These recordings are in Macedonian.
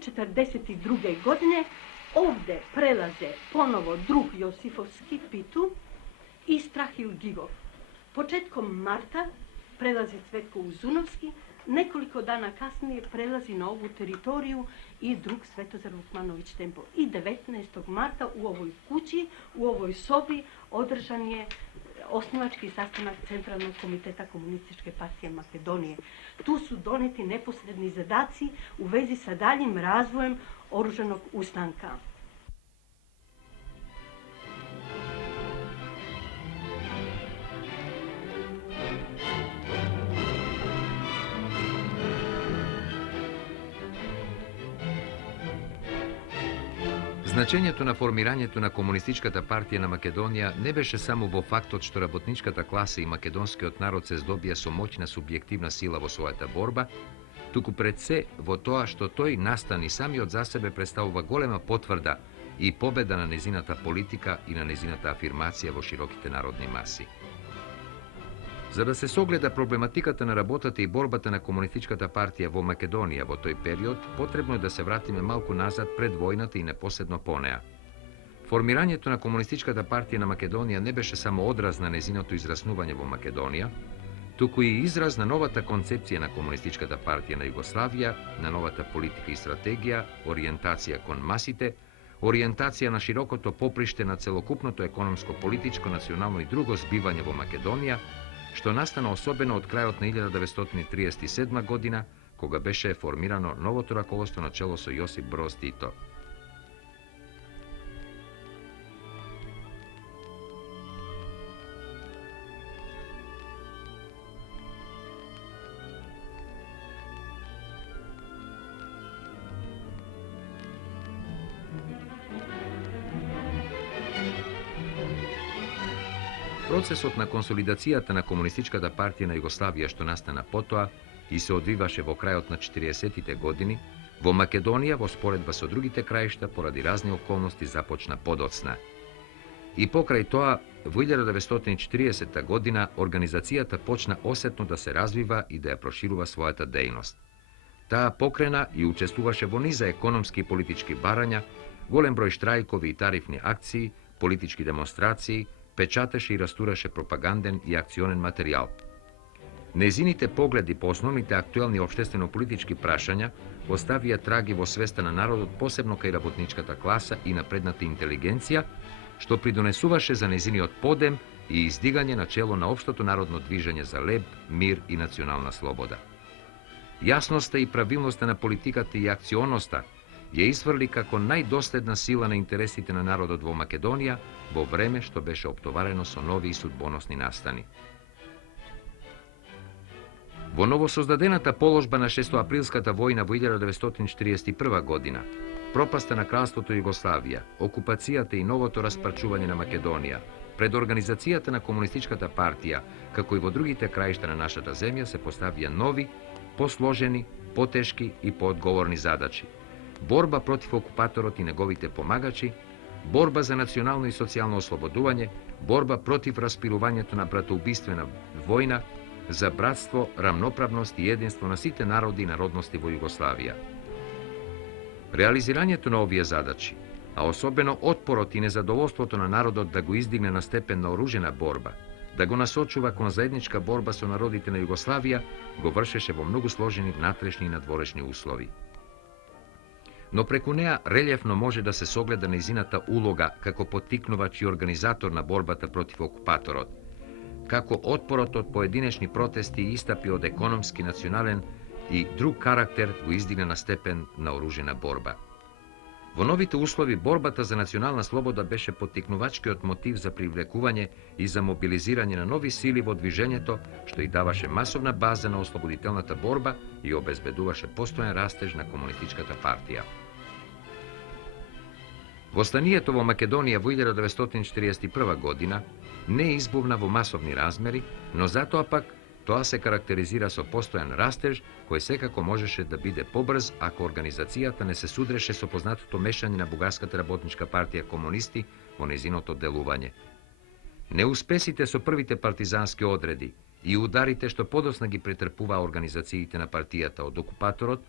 Krajem 1942. godine ovde prelaze ponovo drug Josifovski Pitu i Strahil Gigov. Početkom marta prelazi Cvetko Uzunovski, nekoliko dana kasnije prelazi na ovu teritoriju i drug Svetozar Vukmanović Tempo. I 19. marta u ovoj kući, u ovoj sobi održan je osnivački sastanak Centralnog komiteta Komunističke partije Makedonije. Tu su doneti neposredni zadaci u vezi sa daljim razvojem oružanog ustanka. Значењето на формирањето на Комунистичката партија на Македонија не беше само во фактот што работничката класа и македонскиот народ се здобија со моќна субјективна сила во својата борба, туку пред се во тоа што тој настани самиот за себе представува голема потврда и победа на незината политика и на незината афирмација во широките народни маси. За да се согледа проблематиката на работата и борбата на Комунистичката партија во Македонија во тој период, потребно е да се вратиме малку назад пред војната и непоследно по неа. Формирањето на Комунистичката партија на Македонија не беше само одраз на незиното израснување во Македонија, туку и израз на новата концепција на Комунистичката партија на Југославија, на новата политика и стратегија, ориентација кон масите, ориентација на широкото поприште на целокупното економско, политичко, национално и друго збивање во Македонија, што настана особено од крајот на 1937 година, кога беше формирано новото раководство на чело со Јосип Броз Тито. Процесот на консолидацијата на Комунистичката партија на Југославија што настана потоа и се одвиваше во крајот на 40-тите години, во Македонија во споредба со другите краишта поради разни околности започна подоцна. И покрај тоа, во 1940 година организацијата почна осетно да се развива и да ја проширува својата дејност. Таа покрена и учествуваше во низа економски и политички барања, голем број штрајкови и тарифни акции, политички демонстрации, печатеше и растураше пропаганден и акционен материјал. Незините погледи по основните актуелни општествено-политички прашања оставија траги во свеста на народот, посебно кај работничката класа и напредната интелигенција, што придонесуваше за незиниот подем и издигање на чело на општото народно движење за леб, мир и национална слобода. Јасноста и правилноста на политиката и акционоста ја изврли како најдоследна сила на интересите на народот во Македонија во време што беше оптоварено со нови и судбоносни настани. Во новосоздадената положба на 6-априлската војна во 1941 година, пропаста на кралството Југославија, окупацијата и новото распарчување на Македонија, пред организацијата на Комунистичката партија, како и во другите краишта на нашата земја, се поставија нови, посложени, потешки и поодговорни задачи. Борба против окупаторот и неговите помагачи, борба за национално и социјално ослободување, борба против распилувањето на братоубиствена војна, за братство, рамноправност и единство на сите народи и народности во Југославија. Реализирањето на овие задачи, а особено отпорот и незадоволството на народот да го издигне на степен на оружена борба, да го насочува кон заедничка борба со народите на Југославија, го вршеше во многу сложени внатрешни и надворешни услови. Но преку неа релјефно може да се согледа нејзината улога како поттикнувач и организатор на борбата против окупаторот, како отпорот од поединечни протести и истапи од економски, национален и друг карактер го издигна на степен на оружена борба. Во новите услови борбата за национална слобода беше поттикнувачкиот мотив за привлекување и за мобилизирање на нови сили во движењето, што и даваше масовна база на ослободителната борба и обезбедуваше постојан растеж на Комунистичката партија. Востанието во Македонија во 1941 година не избувна во масовни размери, но затоа пак тоа се карактеризира со постојан растеж кој секако можеше да биде побрз ако организацијата не се судреше со познатото мешање на Бугарската работничка партија комунисти во незиното делување. Неуспесите со првите партизански одреди и ударите што подоцна ги претрпуваа организациите на партијата од окупаторот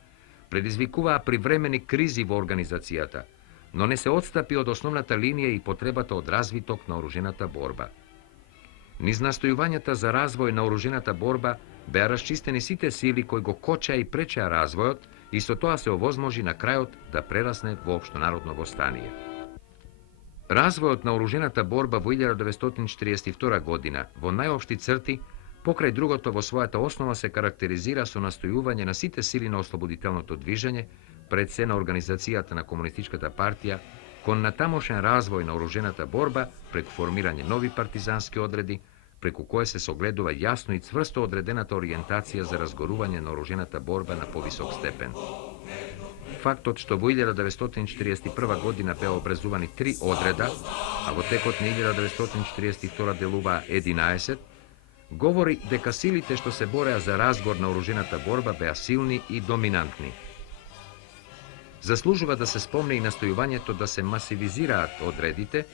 предизвикуваа привремени кризи во организацијата, но не се отстапи од основната линија и потребата од развиток на оружената борба. Низ настојувањата за развој на оружената борба беа расчистени сите сили кои го кочеа и пречеа развојот и со тоа се овозможи на крајот да прерасне во општонародно востание. Развојот на оружената борба во 1942 година во најопшти црти, покрај другото во својата основа се карактеризира со настојување на сите сили на ослободителното движење, пред се на организацијата на Комунистичката партија, кон натамошен развој на оружената борба преку формирање нови партизански одреди, преку кое се согледува јасно и цврсто одредената ориентација за разгорување на оружената борба на повисок степен. Фактот што во 1941 година беа образувани 3 одреда, а во текот на 1942 делуваа 11, говори дека силите што се бореа за разгор на оружената борба беа силни и доминантни. Заслужува да се спомне и настојувањето да се масивизираат одредите,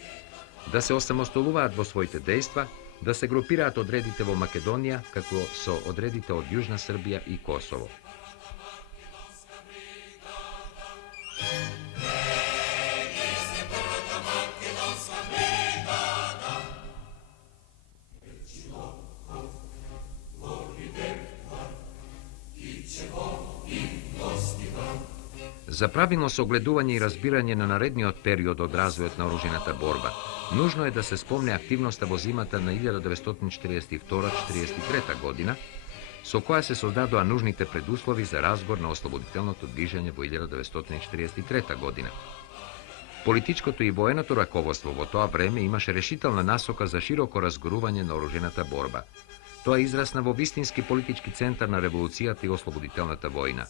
да се осамостолуваат во своите дејства, да се групираат одредите во Македонија, како со одредите од Јужна Србија и Косово. За правилно согледување и разбирање на наредниот период од развојот на оружената борба, нужно е да се спомне активноста во зимата на 1942-43 година, со која се создадоа нужните предуслови за разгор на ослободителното движење во 1943 година. Политичкото и военото раководство во тоа време имаше решителна насока за широко разгорување на оружената борба. Тоа израсна во вистински политички центар на револуцијата и ослободителната војна.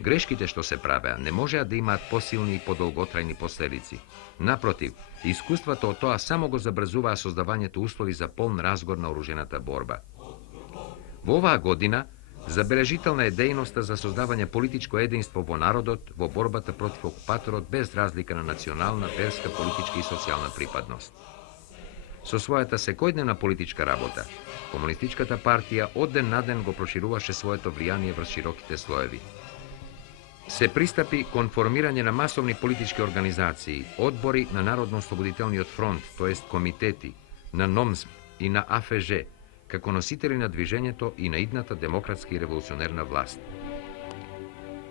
Грешките што се правеа не можеа да имаат посилни и подолготрајни последици. Напротив, искуството од тоа само го забрзуваа создавањето услови за полн разгор на оружената борба. Во оваа година, забележителна е дејноста за создавање политичко единство во народот во борбата против окупаторот без разлика на национална, верска, политичка и социјална припадност. Со својата секојдневна политичка работа, Комунистичката партија од ден на ден го прошируваше своето влијание врз широките слоеви. Се пристапи кон формирање на масовни политички организации, одбори на Народно-ослободителниот фронт, тоест комитети, на НОМС и на АФЖ, како носители на движењето и на идната демократска и револуционерна власт.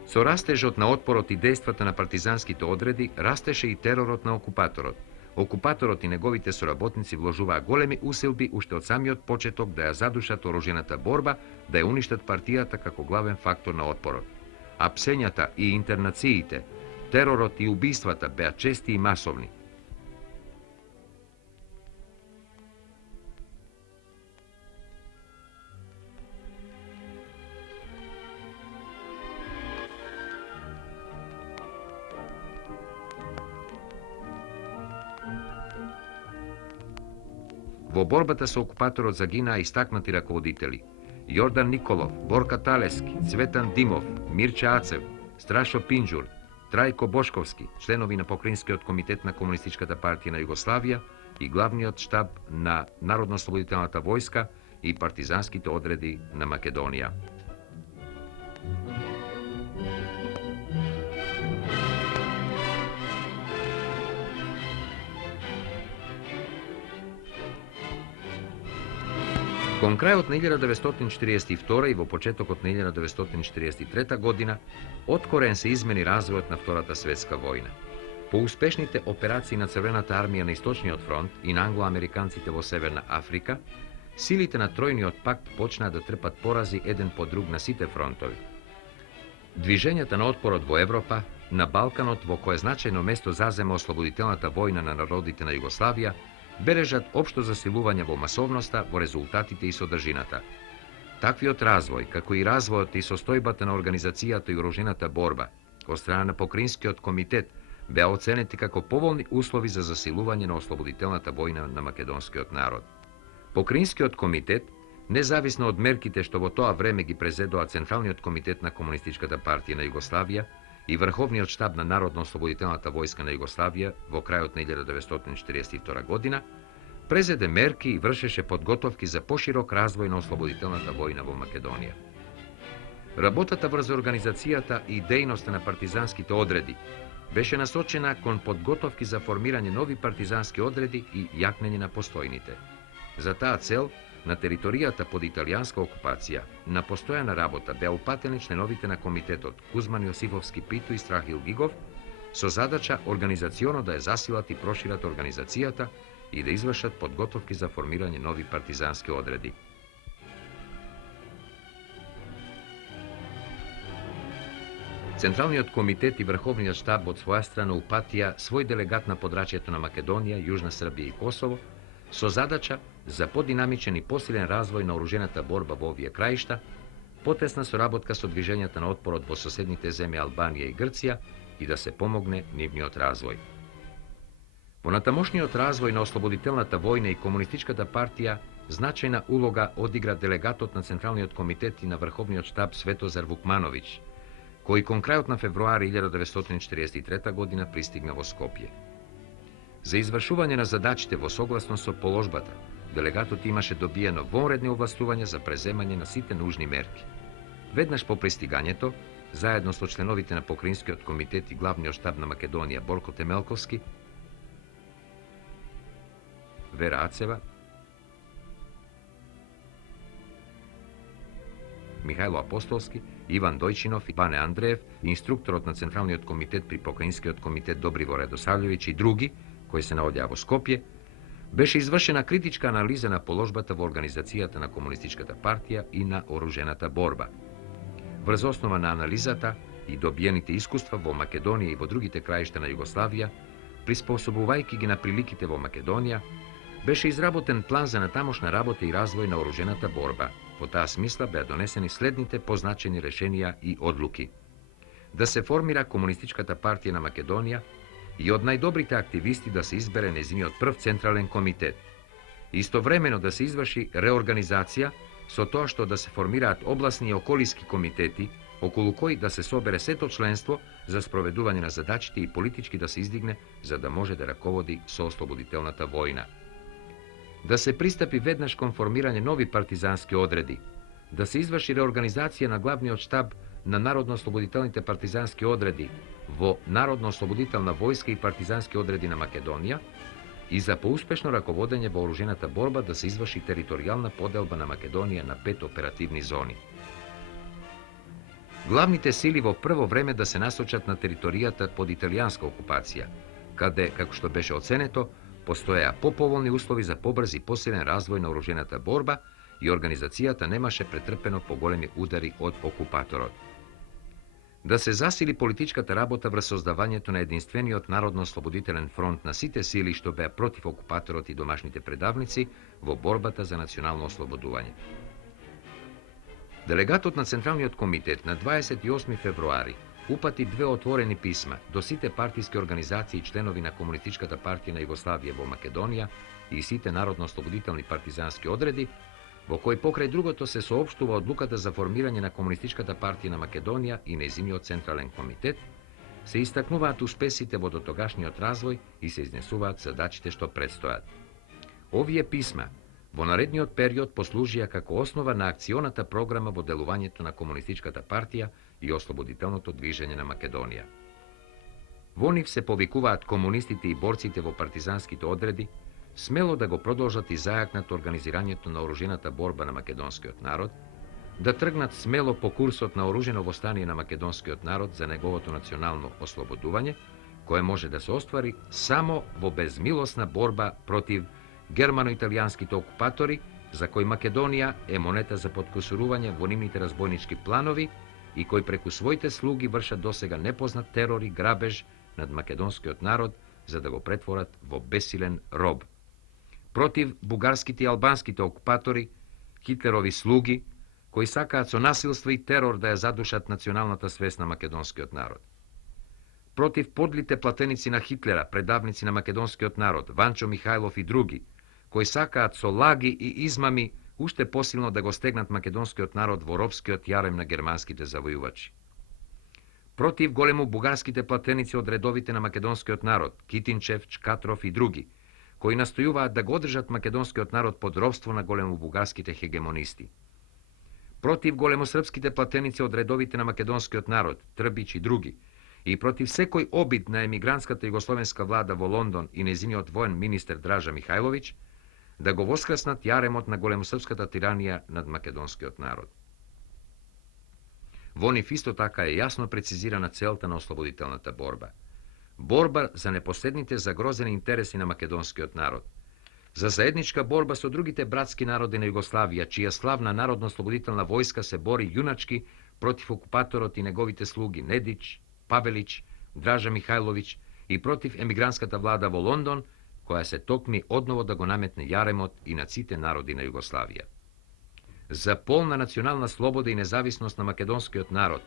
Со растежот на отпорот и дејствата на партизанските одреди, растеше и теророт на окупаторот. Окупаторот и неговите соработници вложуваа големи усилби уште од самиот почеток да ја задушат оружената борба, да ја уништат партијата како главен фактор на отпорот. А псењата и интернациите, теророт и убиствата беа чести и масовни. Во борбата со окупаторот загинаа истакнати раководители: Јордан Николов, Борка Талески, Цветан Димов, Мирча Ацев, Страшо Пинџур, Трајко Бошковски, членови на Покринскиот комитет на Комунистичката партија на Југославија и главниот штаб на Народно-ослободителната војска и партизанските одреди на Македонија. Кон крајот на 1942 и во почетокот на 1943 година, откорен се измени развојот на Втората светска војна. По успешните операции на Црвената армија на Источниот фронт и на англоамериканците во Северна Африка, силите на Тројниот пакт почнаа да трпат порази еден по друг на сите фронтови. Движењата на отпорот во Европа, на Балканот, во кое значајно место зазема ослободителната војна на народите на Југославија, бележат општо засилување во масовноста, во резултатите и содржината. Таквиот развој, како и развојот и состојбата на организацијата и оружената борба, од страна на Покринскиот комитет, беа оценети како поволни услови за засилување на ослободителната војна на македонскиот народ. Покринскиот комитет, независно од мерките што во тоа време ги презедоа Централниот комитет на Комунистичката партија на Југославија и Врховниот штаб на Народно-ослободителната војска на Југославија во крајот на 1942 година, презеде мерки и вршеше подготовки за поширок развој на ослободителната војна во Македонија. Работата врз организацијата и дејноста на партизанските одреди беше насочена кон подготовки за формирање нови партизански одреди и јакнење на постојните. За таа цел, на територијата под италијанска окупација, на постојана работа беа упатени членовите на комитетот Кузман Јосифовски Питу и Страхил Гигов, со задача организационо да ја засилат и прошират организацијата и да извршат подготовки за формирање нови партизански одреди. Централниот комитет и Врховниот штаб од своја страна упатија свој делегат на подрачјето на Македонија, Јужна Србија и Косово со задача за подинамичен и посилен развој на оружената борба во овие краишта, потесна соработка со движењата на отпорот во соседните земји Албанија и Грција и да се помогне нивниот развој. Во натамошниот развој на ослободителната војна и комунистичката партија значајна улога одигра делегатот на Централниот комитет и на Врховниот штаб Светозар Вукмановиќ, кој кон крајот на февруари 1943 година пристигна во Скопје. За извршување на задачите во согласност со положбата, делегатот имаше добиено вонредни овластувања за преземање на сите нужни мерки. Веднаш по пристигањето, заедно со членовите на Покринскиот комитет и главниот штаб на Македонија Борко Темелковски, Вера Ацева, Михајло Апостолски, Иван Дојчинов и Бане Андреев, инструкторот на Централниот комитет при Покринскиот комитет Добривор Радосављевиќ и други, кои се наоѓаа во Скопје, беше извршена критичка анализа на положбата во организацијата на Комунистичката партија и на оружената борба. Врз основа на анализата и добиените искуства во Македонија и во другите краишта на Југославија, приспособувајќи ги на приликите во Македонија, беше изработен план за натамошна работа и развој на оружената борба. Во таа смисла беа донесени следните позначени решенија и одлуки. Да се формира Комунистичката партија на Македонија и од најдобрите активисти да се избере незиниот прв централен комитет. Истовремено да се изврши реорганизација со тоа што да се формираат обласни и околиски комитети, околу кои да се собере сето членство за спроведување на задачите и политички да се издигне за да може да раководи со ослободителната војна. Да се пристапи веднаш кон формирање нови партизански одреди, да се изврши реорганизација на главниот штаб на Народно-ослободителните партизански одреди во Народно-ослободителна војска и партизански одреди на Македонија и за поуспешно раководење во оружената борба да се изврши територијална поделба на Македонија на 5 оперативни зони. Главните сили во прво време да се насочат на територијата под италијанска окупација, каде, како што беше оценето, постоеа поповолни услови за побрз и посилен развој на оружената борба и организацијата немаше претрпено поголеми удари од окупаторот. Да се засили политичката работа врз создавањето на единствениот народно-ослободителен фронт на сите сили што беа против окупаторот и домашните предавници во борбата за национално ослободување. Делегатот на Централниот комитет на 28 февруари упати две отворени писма до сите партиски организации и членови на Комунистичката партија на Југославија во Македонија и сите народно-ослободителни партизански одреди, во кој покрај другото се соопштува одлуката за формирање на Комунистичката партија на Македонија и нејзиниот централен комитет, се истакнуваат успесите во дотогашниот развој и се изнесуваат задачите што предстојат. Овие писма во наредниот период послужија како основа на акционата програма во делувањето на Комунистичката партија и ослободителното движење на Македонија. Во нив се повикуваат комунистите и борците во партизанските одреди смело да го продолжат и зајакнат организирањето на оружената борба на македонскиот народ, да тргнат смело по курсот на оружено востание на македонскиот народ за неговото национално ослободување, кое може да се оствари само во безмилосна борба против германо-италијанските окупатори, за кој Македонија е монета за подкусурување во нивните разбойнички планови и кои преку своите слуги вршат досега непознат терор и грабеж над македонскиот народ за да го претворат во бесилен роб. Против бугарските и албанските окупатори, Хитлерови слуги, кои сакаат со насилство и терор да ја задушат националната свест на македонскиот народ. Против подлите платеници на Хитлера, предавници на македонскиот народ, Ванчо Михајлов и други, кои сакаат со лаги и измами уште посилно да го стегнат македонскиот народ во робскиот јарем на германските завојувачи. Против голему бугарските платеници од редовите на македонскиот народ, Китинчев, Чкатров и други, кои настојуваат да го одржат македонскиот народ под робство на голему бугарските хегемонисти. protiv golemosrpskite platenice od redovite na makedonskiot narod, Trbić i drugi, i protiv sekoj obid na emigrantskata jugoslovenska vlada vo London i njeziniot vojen minister Draža Mihajlović, da go voskresnat jaremot na golemosrpskata tiranija nad makedonskiot narod. Во нив исто така е јасно прецизирана целта на ослободителната борба. Борба за непоследните загрозени интереси на македонскиот народ. За заедничка борба со другите братски народи на Југославија, чија славна народно-ослободителна војска се бори јуначки против окупаторот и неговите слуги Недич, Павелич, Дража Михајловиќ и против емигрантската влада во Лондон, која се токми одново да го наметне јаремот и на сите народи на Југославија. За полна национална слобода и независност на македонскиот народ,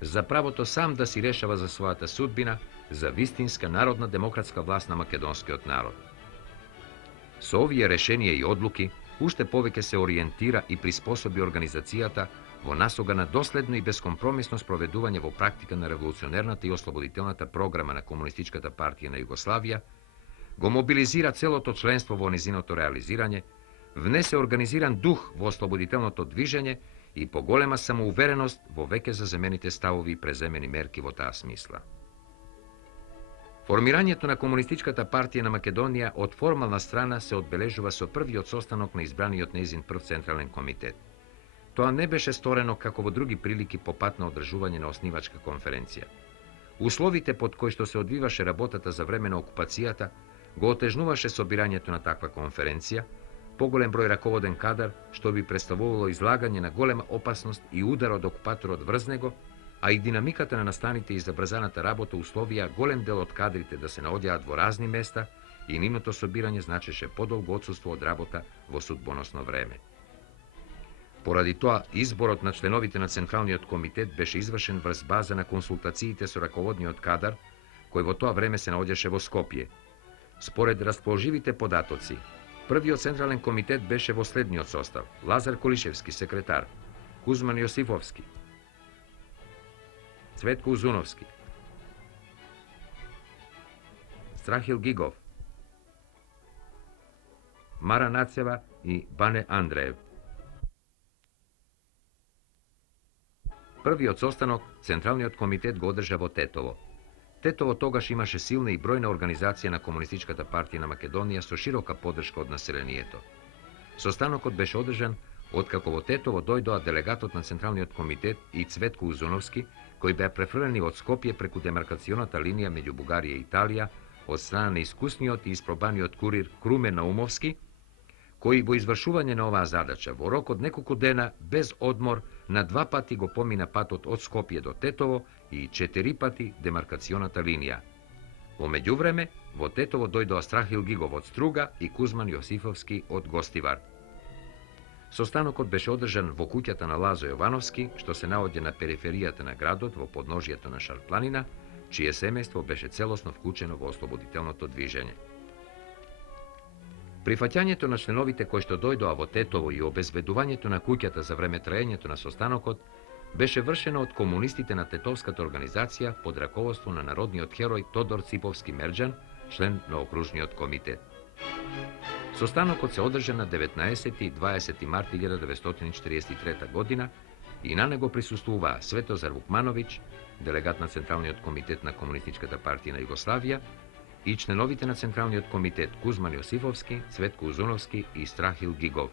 за правото сам да си решава за својата судбина, за вистинска народна демократска власт на македонскиот народ. Со овие решенија и одлуки, уште повеќе се ориентира и приспособи организацијата во насога на доследно и бескомпромисно спроведување во практика на револуционерната и ослободителната програма на Комунистичката партија на Југославија, го мобилизира целото членство во незиното реализирање, внесе организиран дух во ослободителното движење и поголема самоувереност во веќе заземените ставови и преземени мерки во таа смисла. Формирањето на Комунистичката партија на Македонија од формална страна се одбележува со првиот состанок на избраниот нејзин прв централен комитет. Тоа не беше сторено како во други прилики по пат на одржување на оснивачка конференција. Условите под кои што се одвиваше работата за време на окупацијата го отежнуваше собирањето на таква конференција, поголем број раководен кадар, што би представувало излагање на голема опасност и удар од окупаторот врз него, а и динамиката на настаните и забрзаната работа условија голем дел од кадрите да се наоѓаат во разни места и нивното собирање значеше подолго отсуство од работа во судбоносно време. Поради тоа, изборот на членовите на Централниот комитет беше извршен врз база на консултациите со раководниот кадар, кој во тоа време се наоѓаше во Скопје. Според расположивите податоци, првиот Централен комитет беше во следниот состав: Лазар Колишевски, секретар, Кузман Јосифовски, Цветко Узуновски, Страхил Гигов, Мара Нацева и Бане Андреев. Првиот состанок Централниот комитет го одржа во Тетово. Тетово тогаш имаше силна и бројна организација на Комунистичката партија на Македонија со широка поддршка од населението. Состанокот беше одржан откако во Тетово дојдоа делегатот на Централниот комитет и Цветко Узуновски, кои беа префрлени од Скопје преку демаркационата линија меѓу Бугарија и Италија од страна на искусниот и испробаниот курир Круме Наумовски, кој во извршување на оваа задача во рок од неколку дена без одмор на 2 пати го помина патот од Скопје до Тетово и 4 пати демаркационата линија. Во меѓувреме, во Тетово дојдоа Страхил Гигов од Струга и Кузман Јосифовски од Гостивар. Состанокот беше одржан во куќата на Лазо Јовановски, што се наоѓа на периферијата на градот во подножјето на Шарпланина, чие семејство беше целосно вклучено во ослободителното движење. Прифаќањето на членовите кои што дојдоа во Тетово и обезбедувањето на куќата за време траењето на состанокот беше вршено од комунистите на Тетовската организација под раководство на народниот херој Тодор Циповски Мерџан, член на окружниот комитет. Состанокот се одржа на 19 и 20 март 1943 година и на него присуствуваа Светозар Вукмановиќ, делегат на Централниот комитет на Комунистичката партија на Југославија, и членовите на Централниот комитет Кузман Јосифовски, Цветко Узуновски и Страхил Гигов.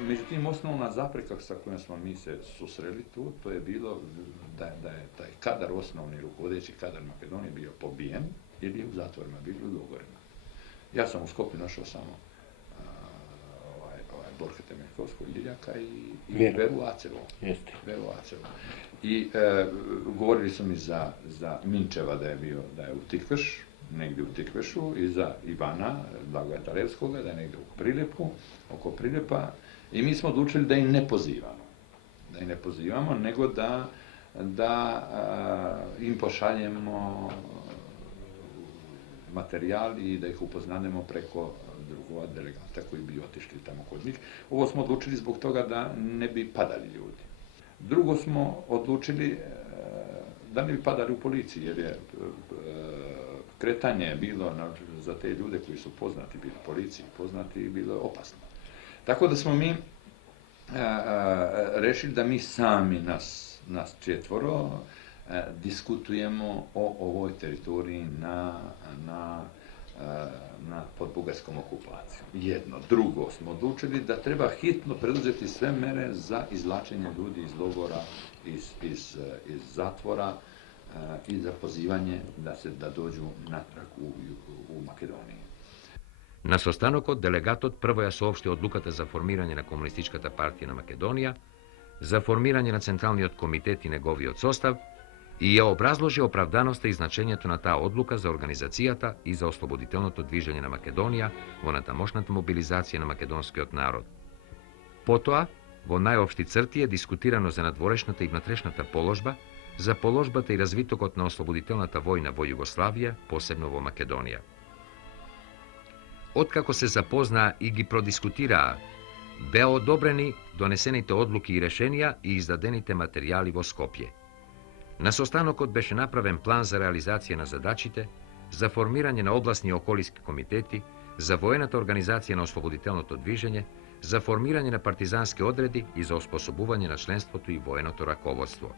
Međutim, osnovna zapreka sa kojom smo mi se susreli tu, to je bilo da je taj kadar, osnovni rukovodeći kadar Makedonije bio pobijen ili je u zatvorima, bili u logorima. Ja sam u Skopju našao samo Borka Temeljkovskog, Ljiljaka i Veru Acevo. Veru Acevo. I govorili su mi za Minčeva da je u Tikveš, negdje u Tikvešu, i za Ivana Blagoja Talevskoga, da je negdje u Prilepu, oko Prilepa. I mi smo odlučili da ih ne pozivamo, nego da im pošaljemo materijal i da ih upoznanemo preko drugova delegata koji bi otišli tamo kod njih. Ovo smo odlučili zbog toga da ne bi padali ljudi. Drugo smo odlučili da ne bi padali u policiji, jer je kretanje bilo za te ljude koji su poznati bili policiji, poznati bilo opasno. Tako da smo mi rešili da mi sami, nas četvoro, diskutujemo o ovoj teritoriji pod bugarskom okupacijom. Jedno. Drugo, smo odlučili da treba hitno preduzeti sve mere za izvlačenje ljudi iz logora, iz zatvora i za pozivanje da dođu natrag u Makedoniji. На состанокот, делегатот прво ја соопшти одлуката за формирање на Комунистичката партија на Македонија, за формирање на Централниот комитет и неговиот состав, и ја образложи оправданоста и значењето на таа одлука за организацијата и за ослободителното движење на Македонија во натамошната мобилизација на македонскиот народ. Потоа, во најопшти црти е дискутирано за надворешната и внатрешната положба, за положбата и развитокот на ослободителната војна во Југославија, посебно во Македонија. Откако се запознаа и ги продискутираа, беа одобрени донесените одлуки и решенија и издадените материјали во Скопје. На состанокот беше направен план за реализација на задачите, за формирање на обласни и околиски комитети, за воената организација на ослободителното движење, за формирање на партизански одреди и за оспособување на членството и военото раководство.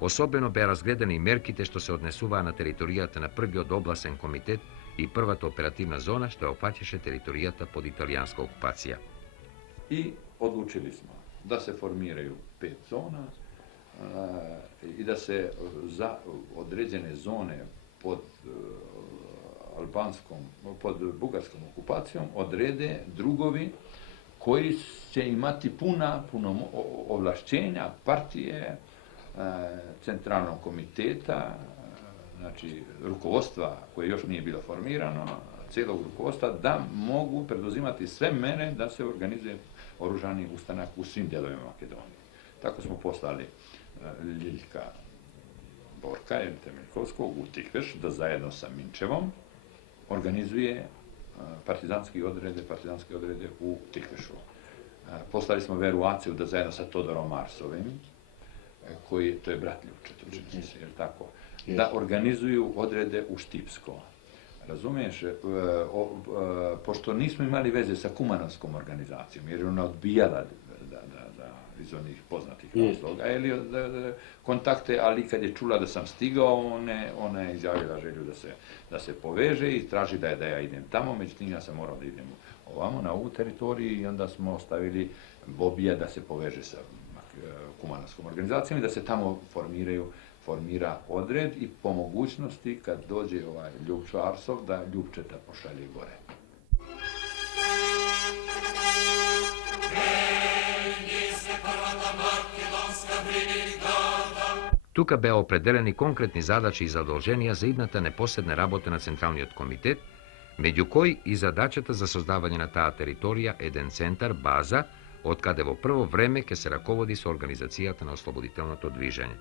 Особено беа разгледани мерките што се однесуваа на територијата на првиот областен комитет и првата оперативна зона што ја опфаќаше територијата под италијанска окупација. И одлучили смо да се формирају 5 зона и да се за одреđene зоне под бугарском окупацијом одреде другови кои ќе имати пуно овлашćenja партије, Централnog komiteta, znači rukovodstva koje još nije bilo formirano, cijelog rukovodstva, da mogu preduzimati sve mere da se organizuje oružani ustanak u svim dijelovima Makedonije. Tako smo poslali Ljiljka Borka, Temeljkovskog, u Tikveš, da zajedno sa Minčevom organizuje partizanske odrede u Tikvešu. Poslali smo Veru Aciju da zajedno sa Todorom Marsovim, koji, to je brat Ljupčeto, čini se, jer tako, da organizuju odrede u Štipsko. Razumiješ, pošto nismo imali veze sa Kumanovskom organizacijom, jer je ona odbijala iz onih poznatih razloga, kontakte, ali kad je čula da sam stigao, ona je izjavila želju da se poveže i traži da ja idem tamo, međutim ja sam morao da idem ovamo, na ovu teritoriju, i onda smo ostavili Bobija da se poveže sa Kumanovskom organizacijom i da se tamo formira odred i po mogućnosti kad dođe Ljupčo Arsov da Ljupčeta pošalje gore. Тука беа определени конкретни задачи и задолженија за идната непосредна работа на Централниот комитет, меѓу кои и задачата за создавање на таа територија еден центар, база, од каде во прво време ќе се раководи со организацијата на ослободителното движење.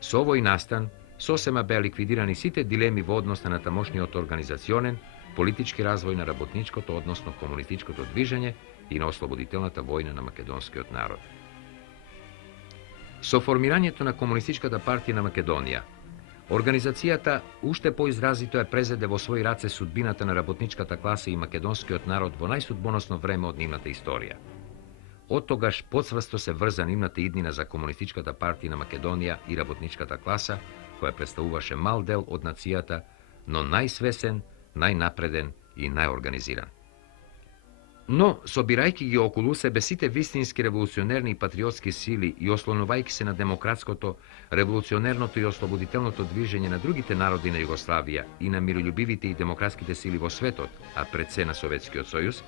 Со овој настан, сосема беа ликвидирани сите дилеми во однос на тамошниот организационен, политички развој на работничкото, односно комунистичкото движење и на ослободителната војна на македонскиот народ. Со формирањето на Комунистичката партија на Македонија, организацијата уште поизразито ја презеде во своји раце судбината на работничката класа и македонскиот народ во најсудбоносно време од нивната историја. Од тогаш подсврсто се врза нивната иднина за Комунистичката партија на Македонија и работничката класа, која представуваше мал дел од нацијата, но најсвесен, најнапреден и најорганизиран. Но, собирајќи ги околу себе сите вистински револуционерни и патриотски сили и ослонувајќи се на демократското, револуционерното и ослободителното движење на другите народи на Југославија и на мирољубивите и демократските сили во светот, а пред се на Советскиот сојуз,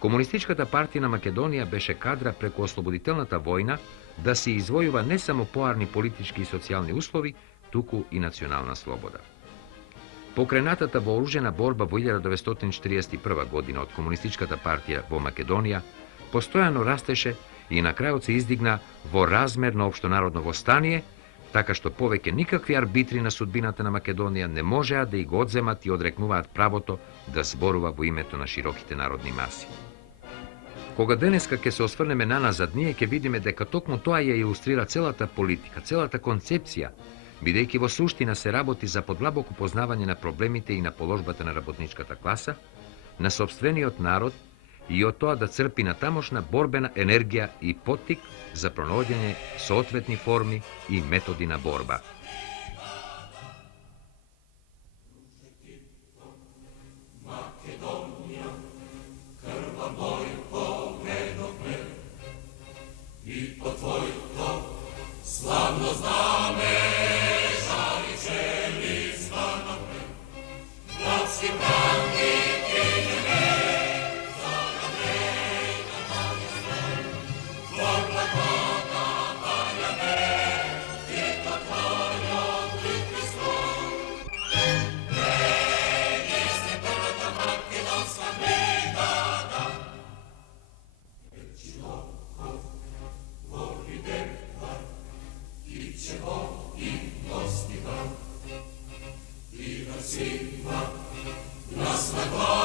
Комунистичката партија на Македонија беше кадра преку ослободителната војна да се извојува не само поарни политички и социјални услови, туку и национална слобода. Покренатата вооружена борба во 1941 година од Комунистичката партија во Македонија постојано растеше и на крајот се издигна во размер на општонародно востание, така што повеќе никакви арбитри на судбината на Македонија не можеа да и го одземат и одрекнуваат правото да зборува во името на широките народни маси. Кога денеска ќе се осврнеме наназад, ние ќе видиме дека токму тоа ја илустрира целата политика, целата концепција, бидејќи во суштина се работи за подлабоко познавање на проблемите и на положбата на работничката класа, на сопствениот народ i od toa da crpi na tamošna borbena energija i potik za pronađenje sootvetnih formi i metodina borba. Nas na glavu